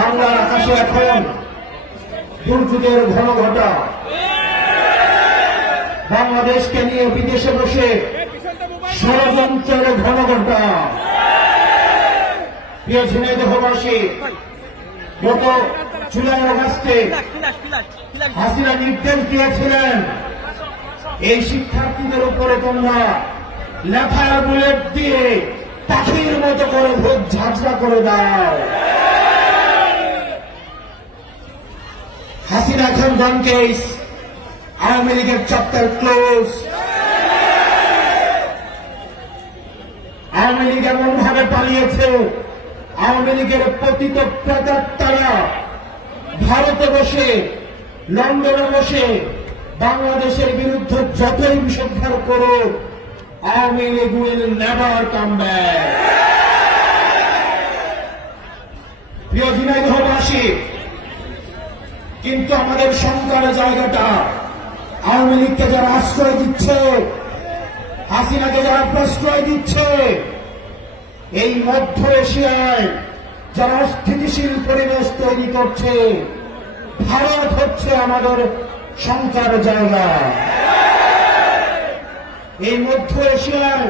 বাংলার আকাশে এখন দুর্যোগের ঘনঘটা। বাংলাদেশকে নিয়ে বিদেশে বসে ষড়যন্ত্রের ঘনঘটা। প্রিয় ঝিনাইদহবাসী, গত জুলাই আগস্টে হাসিনা নির্দেশ দিয়েছিলেন এই শিক্ষার্থীদের উপরে তোমরা লেখার বুলেট দিয়ে পাখির মতো করে ভোট ঝাঁঝরা করে দাও। হাসিনা এখন গন কেস, আওয়ামী লীগের চ্যাপ্টার ক্লোজ। আওয়ামী লীগ এমন ভাবে পালিয়েছে, আওয়ামী লীগের পতিত প্রেতাত্মারা ভারতে বসে, লন্ডনে বসে বাংলাদেশের বিরুদ্ধে যতই বিষোদ্ধার করুক, Awami League will never come back. প্রিয় ঝিনাইদহবাসী, কিন্তু আমাদের শঙ্কার জায়গাটা আওয়ামী লীগকে যারা আশ্রয় দিচ্ছে, হাসিনাকে যারা প্রশ্রয় দিচ্ছে, এই মধ্য এশিয়ায় যারা স্থিতিশীল পরিবেশ তৈরি করছে, ভারত হচ্ছে আমাদের শঙ্কার জায়গা। এই মধ্য এশিয়ায়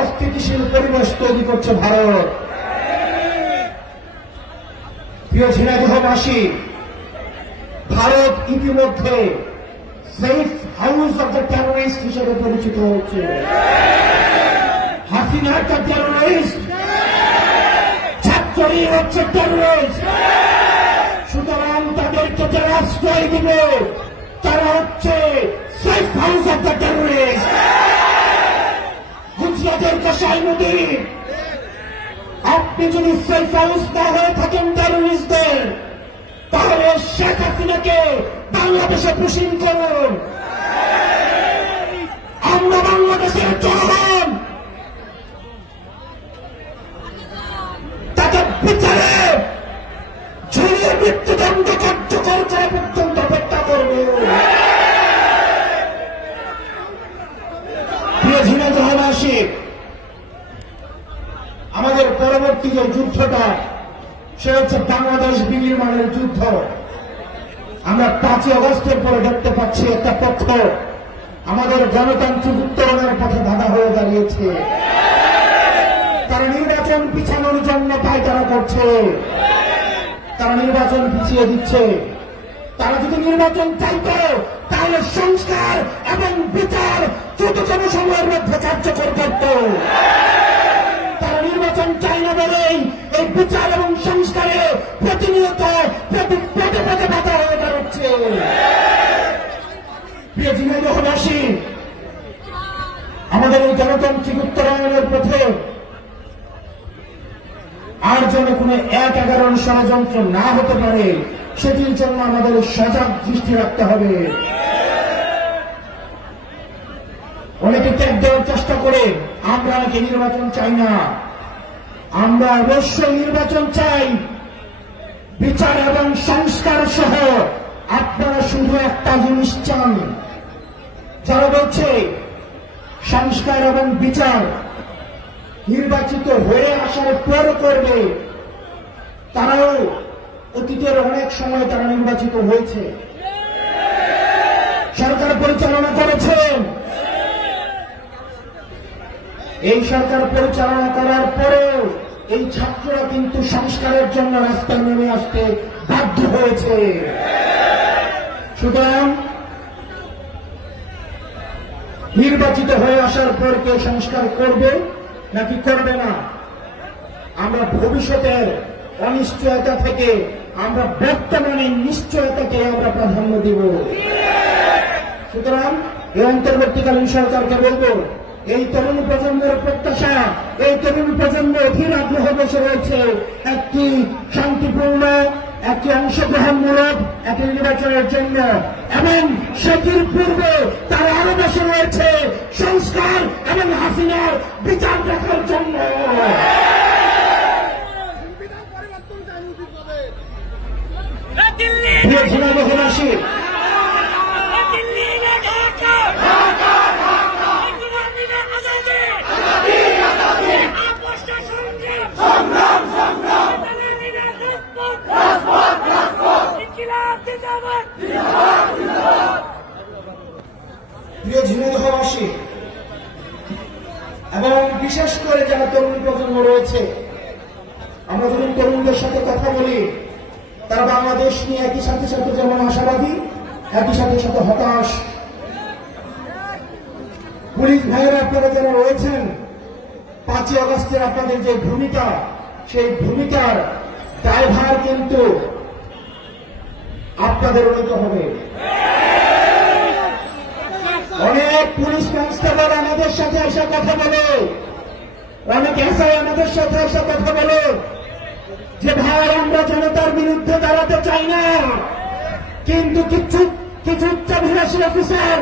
অস্থিতিশীল পরিবেশ তৈরি করছে ভারত। প্রিয় ঝিনাইদহবাসী, ভারত ইতিমধ্যে safe house of the terrorist হিসেবে পরিচিত হচ্ছে। হাসিনা একটা টেররিস্ট, ছাত্রী হচ্ছে টেররিস্ট। সুতরাং তাদেরকে যারা আশ্রয় দিবে তারা হচ্ছে safe house of the terrorist. গুজরাটের কসাইনদী, আপনি যদি সেফ হাউস না হয়ে থাকেন টেররিস্টদের, তাহলে শেখ হাসিনাকে বাংলাদেশে পুশিং করুন। আমরা বাংলাদেশের জনগণ তাকে বিচারে ঝুলিয়ে মৃত্যুদণ্ড কার্যকর করা পর্যন্ত অপেক্ষা করব। প্রিয় ঝিনাইদহবাসী, আমাদের পরবর্তী যে যুদ্ধটা, সেটা হচ্ছে বাংলাদেশ বিনির্মাণের যুদ্ধ। আমরা 5 আগস্টের পরে দেখতে পাচ্ছি একটা পক্ষ আমাদের গণতান্ত্রিক উত্তরণের পথে বাধা হয়ে দাঁড়িয়েছে। তারা নির্বাচন পিছানোর জন্য পায়তারা করছে, তারা নির্বাচন পিছিয়ে দিচ্ছে। তারা যদি নির্বাচন চাইত, তাহলে সংস্কার এবং বিচার দ্রুততম সময়ের মধ্যে কার্যকর করত। তারা নির্বাচন চাই না বলেই এই বিচার এবং সংস্কারে প্রতিনিয়ত পদে পদে বাধা হয়ে দাঁড়াচ্ছে। প্রিয় ঝিনাইদহবাসী, আমাদের এই গণতান্ত্রিক উত্তরায়ণের পথে আর যেন কোন 1-11 ষড়যন্ত্র না হতে পারে, সেটির জন্য আমাদের সজাগ দৃষ্টি রাখতে হবে। অনেকে ত্যাগ দেওয়ার চেষ্টা করে আমরা নাকি নির্বাচন চাই না। আমরা অবশ্যই নির্বাচন চাই, বিচার এবং সংস্কার সহ। আপনারা শুধু একটা জিনিস চান, যারা বলছে সংস্কার এবং বিচার নির্বাচিত হয়ে আসার পর করবে, তারাও অতীতের অনেক সময় তারা নির্বাচিত হয়েছে, সরকার পরিচালনা করেছেন। এই সরকার পরিচালনা করার পরেও এই ছাত্ররা কিন্তু সংস্কারের জন্য রাস্তায় নেমে আসতে বাধ্য হয়েছে। সুতরাং নির্বাচিত হয়ে আসার পর কেউ সংস্কার করবে নাকি করবে না, আমরা ভবিষ্যতের অনিশ্চয়তা থেকে আমরা বর্তমানে নিশ্চয়তাকে আমরা প্রাধান্য দিব। সুতরাং এই অন্তর্বর্তীকালীন সরকারকে বলব, এই তরুণ প্রজন্মের প্রত্যাশা, এই তরুণ প্রজন্ম অধীর আগ্রহ বসে রয়েছে একটি শান্তিপূর্ণ, একটি অংশগ্রহণমূলক একটি নির্বাচনের জন্য, এবং সেটির পূর্বে তারা আরো বসে রয়েছে সংস্কার এবং হাসিনার বিচার দেখার জন্য। ঝিনাইদহবাসী, সংগ্রাম সংগ্রাম প্রিয় ঝিনাইদহবাসী এবং বিশেষ করে যারা তরুণ প্রজন্ম রয়েছে, আমরা যখন তরুণদের সাথে কথা বলি, তারা বাংলাদেশ নিয়ে একই সাথে সাথে যেমন আশাবাদী, একই সাথে সাথে হতাশ। পুলিশ ভাইয়েরা আপনারা যারা রয়েছেন, 5ই আগস্টের আপনাদের যে ভূমিকা, সেই ভূমিকার দায়ভার কিন্তু আপনাদের নিতে হবে। অনেক পুলিশ কনস্টেবল আমাদের সাথে এসে কথা বলে, অনেক এসআই আমাদের সাথে এসে কথা বলে যে ভাই আমরা জনতার বিরুদ্ধে দাঁড়াতে চাই না, কিন্তু কিছু উচ্চাভিলাষী অফিসার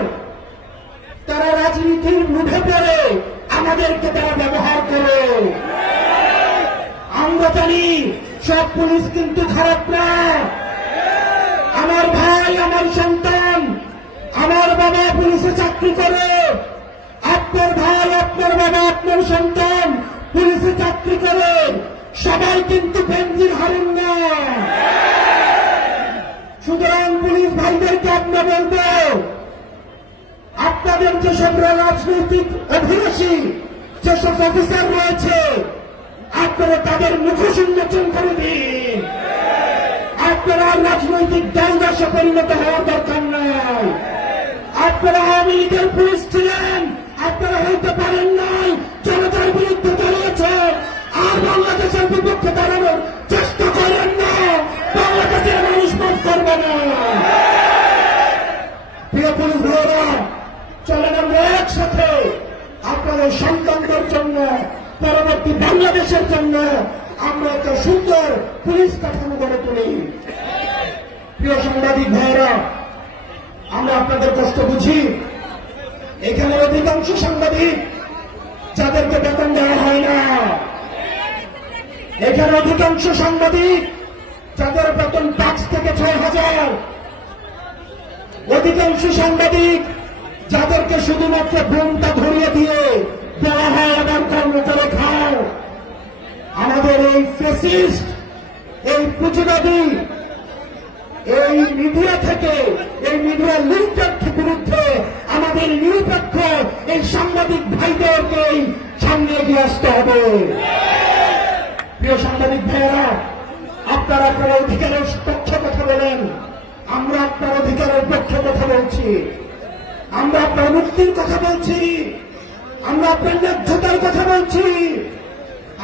তারা রাজনীতির মুখে পড়ে আমাদেরকে তারা ব্যবহার করে। আমরা জানি সব পুলিশ কিন্তু খারাপ না। আমার ভাই, আমার সন্তান, আমার বাবা পুলিশে চাকরি করে, আপনার ভাই, আপনার বাবা, আপনার সন্তান পুলিশে চাকরি করে, সবাই কিন্তু বেঞ্জির হারেন না। সুতরাং পুলিশ ভাইদেরকে আমরা বলব, আপনাদের যেসব রাজনৈতিক অভিলাষী যেসব অফিসার রয়েছে, আপনারা তাদের মুখোশ উন্মোচন করে দিন। আপনারা রাজনৈতিক দলদাসে পরিণত হওয়ার দরকার নাই। আপনারা আওয়ামী লীগের পুলিশ ছিলেন, আপনারা হইতে পারেন নাই, জনতার বিরুদ্ধে দাঁড়িয়েছেন, আর বাংলাদেশের বিপক্ষে দাঁড়ানোর চেষ্টা করেন না। বাংলাদেশের মানুষ মাফ করবে না। প্রিয় পুলিশ ভাইয়েরা, চলেন আমরা একসাথে আপনাদের সন্তানদের জন্য, পরবর্তী বাংলাদেশের জন্য আমরা একটা সুন্দর পুলিশ কাঠামো গড়ে তুলি। প্রিয় সাংবাদিক ভাইয়েরা, আমরা আপনাদের কষ্ট বুঝি। এখানে অধিকাংশ সাংবাদিক যাদেরকে বেতন দেওয়া হয় না, এখানে অধিকাংশ সাংবাদিক যাদের বেতন 5 থেকে 6,000, অধিকাংশ সাংবাদিক যাদেরকে শুধুমাত্র ঘুমটা ধরিয়ে দিয়ে দেওয়া হয় আবার কর্ম করে খাও। আমাদের এই ফ্যাসিস্ট, এই পুঁজিবাদী, এই মিডিয়া থেকে, এই মিডিয়া লিঙ্কের বিরুদ্ধে আমাদের নিরপেক্ষ এই সাংবাদিক ভাইদেরকেই সামনে এগিয়ে আসতে হবে। প্রিয় সাংবাদিক ভাইয়েরা, আপনারা আপনার অধিকারের পক্ষে কথা বলেন, আমরা আপনার অধিকারের পক্ষে কথা বলছি, আমরা আপনার মুক্তির কথা বলছি, আমরা আপনার ন্যায্যতার কথা বলছি,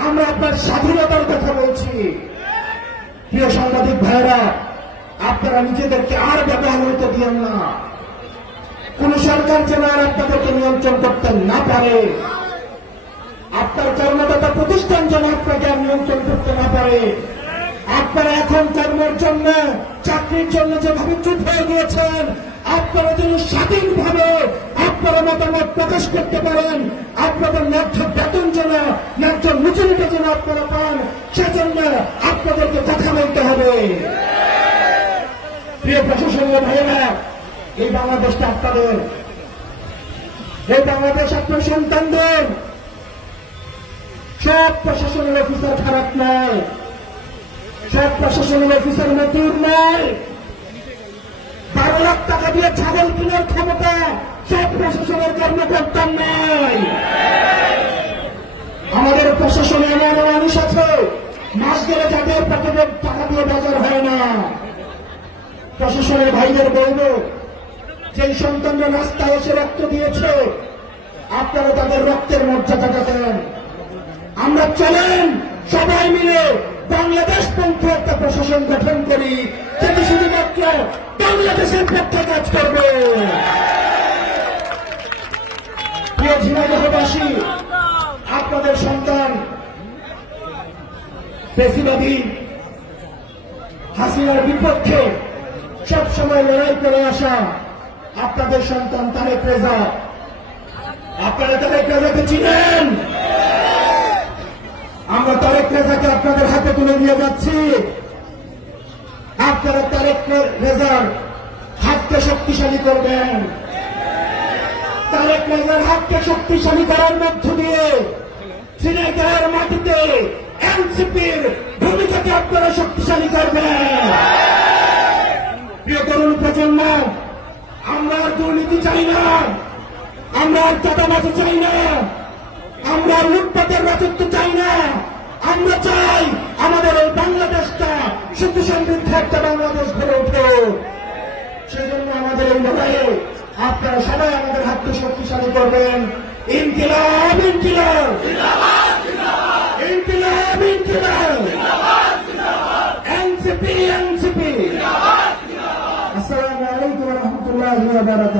আমরা আপনার স্বাধীনতার কথা বলছি। প্রিয় সাংবাদিক ভাইয়েরা, আপনারা নিজেদেরকে আর ব্যবহার হতে দিয়েন না। কোন সরকার যেন আর আপনাদেরকে নিয়ন্ত্রণ করতে না পারে, আপনার কর্মদাতা প্রতিষ্ঠান যেন আপনাকে আর নিয়ন্ত্রণ করতে না পারে। আপনারা এখন কর্মের জন্য, চাকরির জন্য যেভাবে চুপ হয়ে গিয়েছেন, আপনারা যেন স্বাধীনভাবে আপনারা মতামত প্রকাশ করতে পারেন, আপনাদের ন্যায্য বেতন যেন, ন্যায্য মজুরিটা যেন আপনারা পান, সেজন্য আপনাদেরকে কথা বলতে হবে। প্রিয় প্রশাসনীয় ভাইয়েরা, এই বাংলাদেশটা আপনাদের, এই বাংলাদেশ আপনার সন্তানদের। সব প্রশাসনের অফিসার খারাপ নয়, সব প্রশাসনের অফিসার মতুর নয়। 12 লাখ টাকা দিয়ে ছাগল কেনার ক্ষমতা সব প্রশাসনের কর্মকর্তার নয়। আমাদের প্রশাসনে এমন মানুষ আছে, মাস গেলে যাদের পকেটের টাকা দিয়ে বাজার হয় না। প্রশাসনের ভাইদের বলব, যেই সন্তানরা রাস্তায় এসে রক্ত দিয়েছে, আপনারা তাদের রক্তের মর্যাদাটা দেন। আমরা চলেন সবাই মিলে বাংলাদেশপন্থী একটা প্রশাসন গঠন করি, যেটি শুধুমাত্র বাংলাদেশের পক্ষে কাজ করবে। প্রিয় ঝিনাইদহবাসী, আপনাদের সন্তান ফ্যাসিবাদী হাসিনার বিপক্ষে সবসময় লড়াই করে আসা আপনাদের সন্তান তারেক রেজা। আপনারা তারেক রেজাকে চিনেন? আমরা তারেক রেজাকে আপনাদের হাতে তুলে দিয়ে যাচ্ছি। আপনারা তারেক রেজার হাতকে শক্তিশালী করবেন। তারেক রেজার হাতকে শক্তিশালী করার মধ্য দিয়ে ঝিনাইদহের মাটিতে এনসিপির ভূমিকাকে আপনারা শক্তিশালী করবেন। মুসলমান, আমরা দুর্নীতি চাই না, আমরা চাঁদাবাজি চাই না, আমরা লুটপাটের রাজত্ব চাই না। আমরা চাই আমাদের এই বাংলাদেশটা সুখ সমৃদ্ধ একটা বাংলাদেশ গড়ে উঠুক। সেজন্য আমাদের এই লড়াইয়ে আপনারা সবাই আমাদের হাতকে শক্তিশালী করবেন। ইনকিলাব ইনকিলাব ইনকিলাব ইনকিলাব, এনসিপি এনসিপি। আসসালামু আলাইকুম ওয়া রাহমাতুল্লাহি ওয়া বারাকাতুহু।